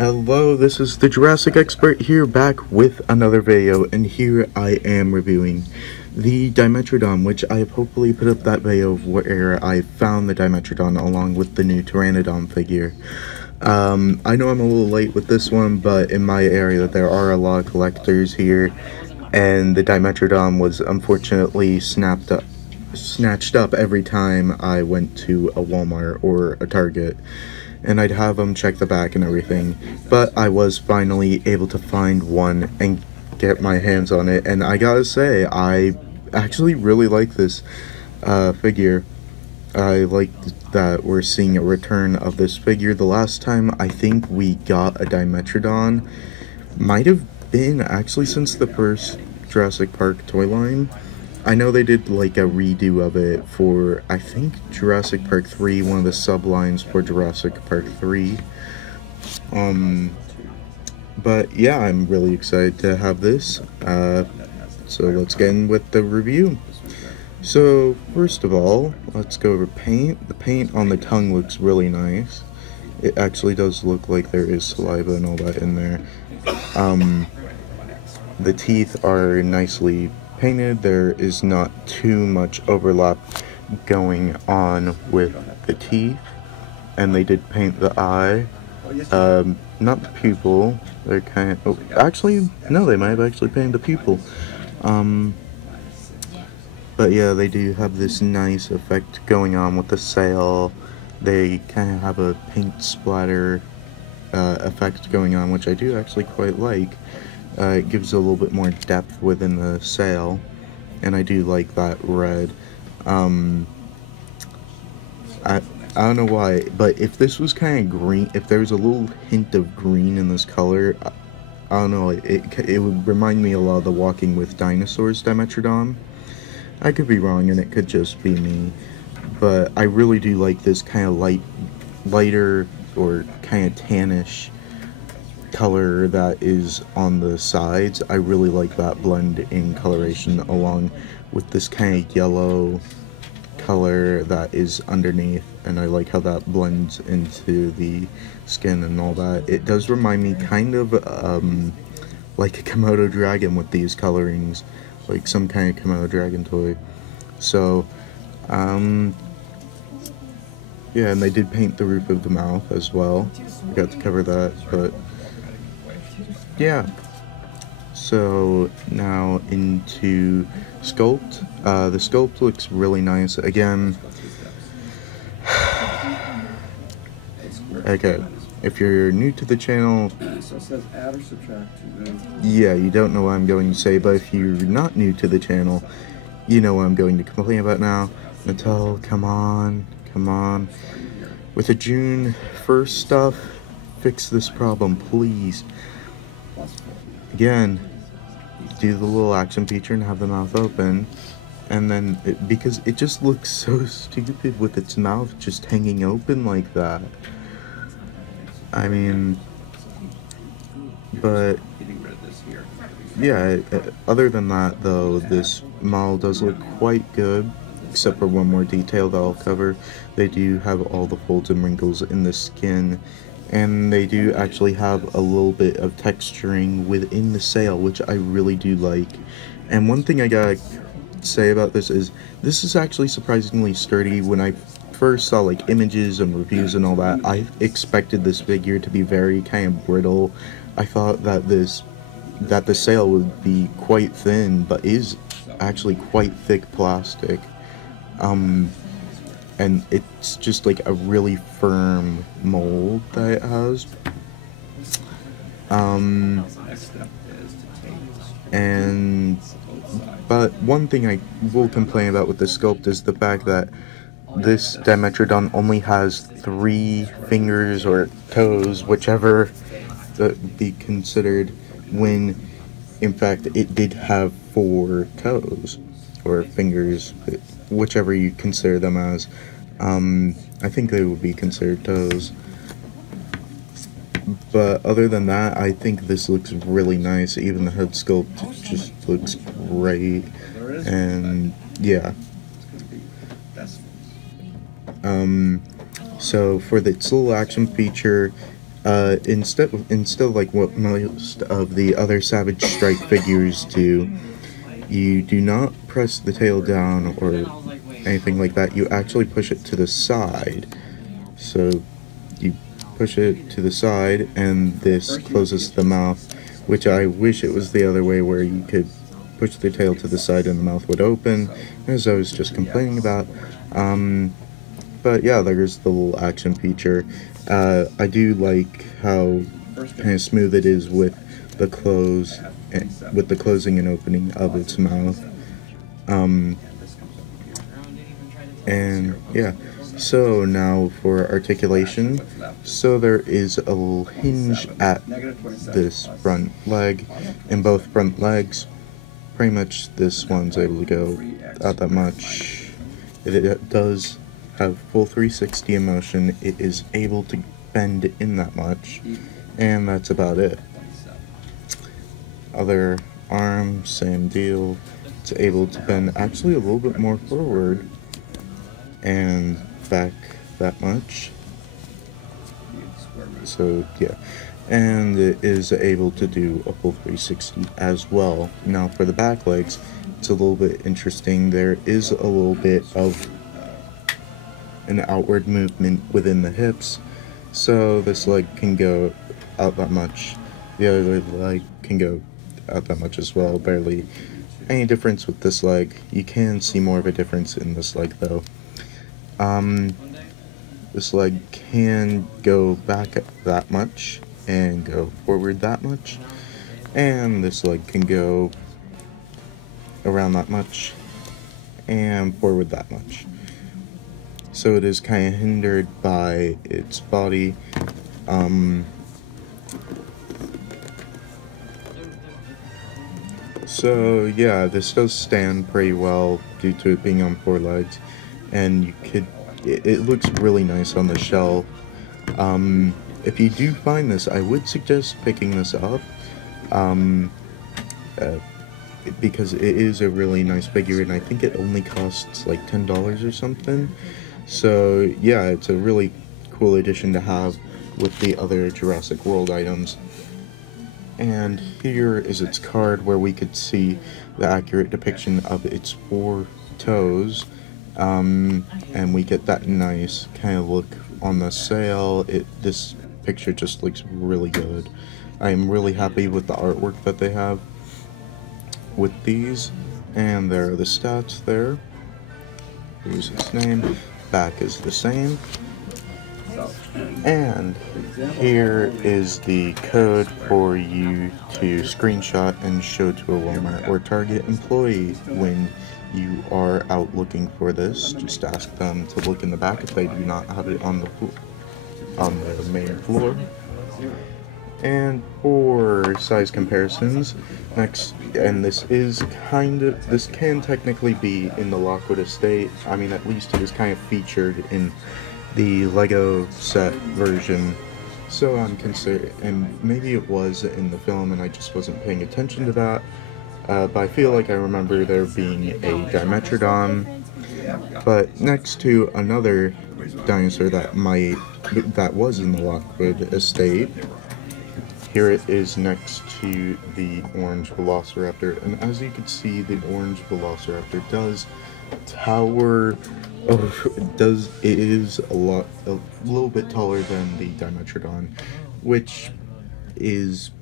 Hello, this is the Jurassic expert here, back with another video, and here I am reviewing the Dimetrodon, which I have hopefully put up that video where I found the Dimetrodon along with the new Pteranodon figure. I know I'm a little late with this one, but in my area there are a lot of collectors here, and the Dimetrodon was unfortunately snatched up every time I went to a Walmart or a Target. And I'd have them check the back and everything, but I was finally able to find one and get my hands on it, and I gotta say, I actually really like this figure. I like that we're seeing a return of this figure. The last time I think we got a Dimetrodon might have been actually since the first Jurassic Park toy line. I know they did like a redo of it for, I think, Jurassic Park 3, one of the sublines for Jurassic Park 3. But yeah, I'm really excited to have this. So let's get in with the review. So first of all, let's go over paint. The paint on the tongue looks really nice. It actually does look like there is saliva and all that in there. The teeth are nicely painted. There is not too much overlap going on with the teeth, and they did paint the eye, not the pupil. They're kind of, oh, actually no, they might have actually painted the pupil, but yeah, they do have this nice effect going on with the sail. They kind of have a paint splatter effect going on, which I do actually quite like. It gives a little bit more depth within the sail, and I do like that red. I don't know why, but if this was kind of green, if there was a little hint of green in this color, I don't know, it would remind me a lot of the Walking with Dinosaurs Dimetrodon. I could be wrong, and it could just be me, but I really do like this kind of lighter, or kind of tannish color that is on the sides. I really like that blend in coloration along with this kind of yellow color that is underneath, and I like how that blends into the skin and all that. It does remind me kind of like a Komodo dragon with these colorings, like some kind of Komodo dragon toy. So yeah, and they did paint the roof of the mouth as well. I got to cover that, but yeah. So now into sculpt. The sculpt looks really nice. Again, okay, if you're new to the channel, yeah, you don't know what I'm going to say, but if you're not new to the channel, you know what I'm going to complain about now. Mattel, come on, come on. With the June 1st stuff, fix this problem, please. Again, do the little action feature and have the mouth open, and then because it just looks so stupid with its mouth just hanging open like that. I mean, but yeah, other than that though, this model does look quite good, except for one more detail that I'll cover. They do have all the folds and wrinkles in the skin, and they do actually have a little bit of texturing within the sail, which I really do like. And one thing I gotta say about this is actually surprisingly sturdy. When I first saw like images and reviews and all that, I expected this figure to be very kind of brittle. I thought that the sail would be quite thin, but is actually quite thick plastic. And it's just like a really firm mold that it has. But one thing I will complain about with the sculpt is the fact that this Dimetrodon only has 3 fingers or toes, whichever that would be considered, when in fact it did have 4 toes or fingers, whichever you consider them as. I think they would be considered toes. But other than that, I think this looks really nice. Even the head sculpt just looks great. And yeah. So for its little action feature, instead of like what most of the other Savage Strike figures do, you do not press the tail down or anything like that. You actually push it to the side. So you push it to the side, and this closes the mouth, which I wish it was the other way, where you could push the tail to the side and the mouth would open, as I was just complaining about. But yeah, there's the little action feature. I do like how kind of smooth it is with the with the closing and opening of its mouth. And yeah, so now for articulation. So there is a little hinge at this front leg, in both front legs. Pretty much this one's able to go out that much. It does have full 360 in motion. It is able to bend in that much, and that's about it. Other arm, same deal. It's able to bend actually a little bit more forward and back that much. So yeah, and it is able to do a full 360 as well. Now for the back legs, it's a little bit interesting. There is a little bit of an outward movement within the hips, so this leg can go out that much. The other leg can go out that much as well. Barely any difference with this leg. You can see more of a difference in this leg though. This leg can go back that much and go forward that much, and this leg can go around that much and forward that much. So it is kind of hindered by its body. So yeah, this does stand pretty well due to it being on 4 legs, and it looks really nice on the shelf. If you do find this, I would suggest picking this up, because it is a really nice figure, and I think it only costs like $10 or something. So yeah, it's a really cool addition to have with the other Jurassic World items. And here is its card, where we could see the accurate depiction of its 4 toes. And we get that nice kind of look on the sail. This picture just looks really good. I am really happy with the artwork that they have with these. And there are the stats there. Here's his name. Back is the same. And here is the code for you to screenshot and show to a Walmart or Target employee when you are out looking for this. Just ask them to look in the back if they do not have it on the main floor. And for size comparisons, next, and this can technically be in the Lockwood estate. I mean, at least it is kind of featured in the Lego set version. So I'm considering, and maybe it was in the film and I just wasn't paying attention to that. But I feel like I remember there being a Dimetrodon. But next to another dinosaur that was in the Lockwood estate, here it is next to the orange Velociraptor, and as you can see, the orange Velociraptor does tower. It is a little bit taller than the Dimetrodon, which is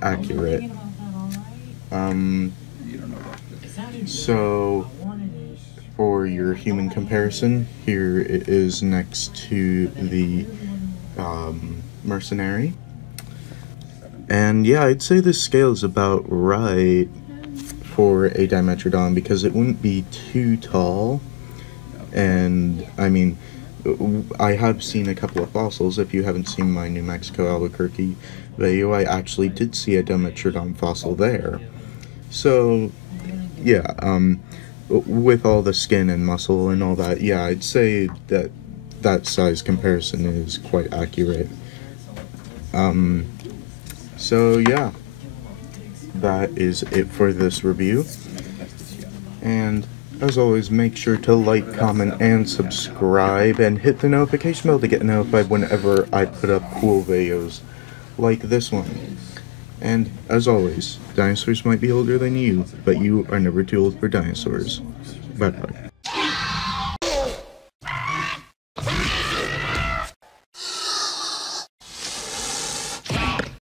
accurate. So for your human comparison, here it is next to the Mercenary. And yeah, I'd say this scale is about right for a Dimetrodon, because it wouldn't be too tall. And I mean, I have seen a couple of fossils. If you haven't seen my New Mexico Albuquerque video, I actually did see a Dimetrodon fossil there. So yeah, with all the skin and muscle and all that, yeah, I'd say that size comparison is quite accurate. So yeah, that is it for this review. And As always, make sure to like, comment, and subscribe, and hit the notification bell to get notified whenever I put up cool videos like this one. And, as always, dinosaurs might be older than you, but you are never too old for dinosaurs. Bye-bye.